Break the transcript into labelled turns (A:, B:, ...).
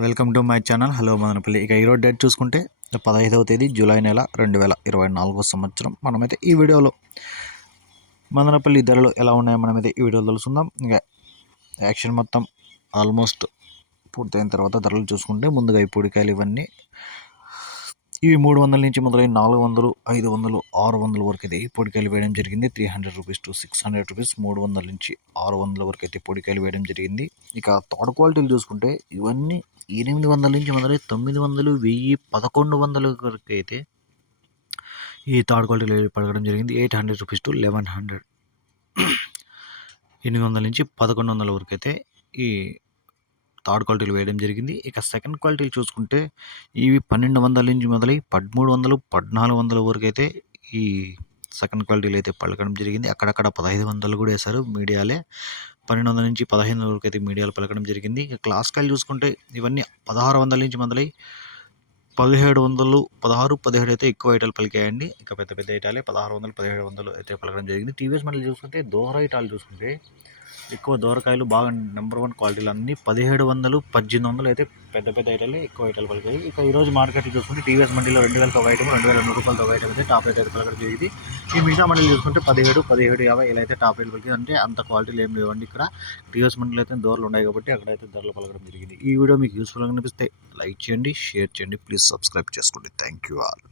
A: Welcome to my channel. Hello Madanapalle. ఇక ఈరోజు date చూసుకుంటే పదహైదవ తేదీ జూలై నెల రెండు వేల ఇరవై నాలుగో సంవత్సరం. మనమైతే ఈ వీడియోలో మదనపల్లి ధరలు ఎలా ఉన్నాయో మనమైతే ఈ వీడియోలో తెలుసుకుందాం. ఇంకా యాక్షన్ మొత్తం ఆల్మోస్ట్ పూర్తయిన తర్వాత ధరలు చూసుకుంటే ముందుగా ఈ పొడికాయలు ఇవన్నీ ఇవి మూడు వందల నుంచి మొదలై నాలుగు వందలు ఐదు వందలు ఆరు వందల వరకు అయితే ఈ పొడికాయలు వేయడం జరిగింది. Three hundred rupees to six hundred rupees మూడు వందల నుంచి ఆరు వందల వరకు అయితే పొడికాయలు వేయడం జరిగింది. ఇక థర్డ్ క్వాలిటీలు చూసుకుంటే ఇవన్నీ ఎనిమిది వందల నుంచి మొదలై తొమ్మిది వందలు వెయ్యి పదకొండు వందల వరకు అయితే ఈ థర్డ్ క్వాలిటీలో పడగడం జరిగింది. Eight hundred rupees to eleven hundred. ఎనిమిది వందల నుంచి పదకొండు వందల వరకు అయితే ఈ థర్డ్ క్వాలిటీలు వేయడం జరిగింది. ఇక సెకండ్ క్వాలిటీలు చూసుకుంటే ఇవి పన్నెండు వందల నుంచి మొదలై పదమూడు వందలు పద్నాలుగు వందల వరకు అయితే ఈ సెకండ్ క్వాలిటీలు అయితే పలకడం జరిగింది. అక్కడక్కడ పదహైదు వందలు కూడా వేశారు మీడియాలే. పన్నెండు వందల నుంచి పదహైదు వందల వరకు అయితే మీడియాలు పలకడం జరిగింది. ఇక క్లాస్ కాయలు చూసుకుంటే ఇవన్నీ పదహారు వందల నుంచి మొదలై పదిహేడు వందలు పదహారు పదిహేడు అయితే ఎక్కువ ఐటాలు పలికాయండి. ఇక పెద్ద పెద్ద ఐటాలే. పదహారు వందలు పదిహేడు వందలు అయితే పలకడం జరిగింది. టీవీఎస్ మళ్ళీ చూసుకుంటే దోహర ఐటాలు చూసుకుంటే ఎక్కువ దోరకాయలు బాగా నెంబర్ వన్ క్వాలిటీలు అన్నీ పదిహేడు వందలు పద్దెనిమిది వందలు అయితే పెద్ద పెద్ద ఐటెలు ఎక్కువ ఐటెలు పలికాయి. ఇక ఈరోజు మార్కెట్లో చూసుకుంటే టీవీఎస్ మండీలో రెండు వేలతో ఒక ఐటమ్ రెండు వేల నూరు రూపాయలతో ఒక ఐటమ్ అయితే టాప్ రేట్ అయితే పలకడం జరిగింది. ఈ మిగతా మండీలు చూసుకుంటే పదిహేడు పదిహేడు యాభై ఇలా అయితే టాప్ రేట్ పలికింది అంటే అంత క్వాలిటీలు ఏం లేవండి ఇక్కడ. టీవీఎస్ మండీలో అయితే దోరలు ఉన్నాయి కాబట్టి అక్కడైతే ధరలు పలకడం జరిగింది. ఈ వీడియో మీకు యూస్ఫుల్గా అనిపిస్తే లైక్ చేయండి షేర్ చేయండి. ప్లీజ్ సబ్స్క్రైబ్ చేసుకోండి. Thank you all